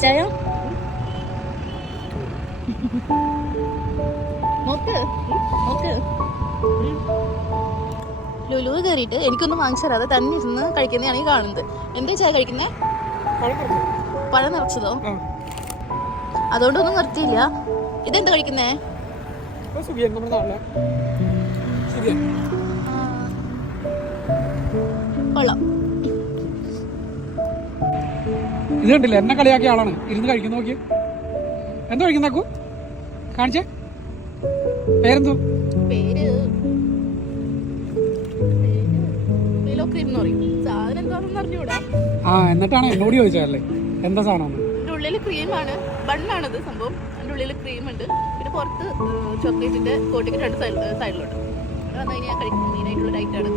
ഇച്ചായോ നോക്ക് നോക്ക്. ലുലു കയറിയിട്ട് എനിക്കൊന്നും വാങ്ങിച്ചു തരാതെ തന്നെ ഇരുന്ന് കഴിക്കുന്നതാണ് ഈ കാണുന്നത്. എന്താ ചായ കഴിക്കുന്നത്? പഴം നിറച്ചതോ? അതുകൊണ്ടൊന്നും നിർത്തിയില്ല. ഇതെന്താ കഴിക്കുന്നേ? കൊള്ളാം. ഇത് കണ്ടില്ല, എന്നെ കളിയാക്കിയ ആളാണ് ഇരുന്ന് കഴിക്കുന്ന. നോക്കി എന്താ കഴിക്കുന്നേക്കു കാണിച്ചേ. പേരെന്തോ? പേര് ക്രീം എന്ന് പറയും. സാധനം എന്താണെന്ന് അറിഞ്ഞൂടാ. എന്നിട്ടാണ് എന്നോട് ചോദിച്ചതല്ലേ എന്താ സാധനം? അതിന്റെ ഉള്ളില് ക്രീമാണ്, ബണ്ണാണത് സംഭവം. അതിന്റെ ഉള്ളില് ക്രീം ഉണ്ട്, പിന്നെ പുറത്ത് ചോക്ലേറ്റിന്റെ കോട്ടിങ് രണ്ട് സൈഡിലുണ്ട്. അത് വന്നു കഴിഞ്ഞാൽ കഴിക്കുന്ന മെയിനായിട്ടുള്ള ഡയറ്റാണ്.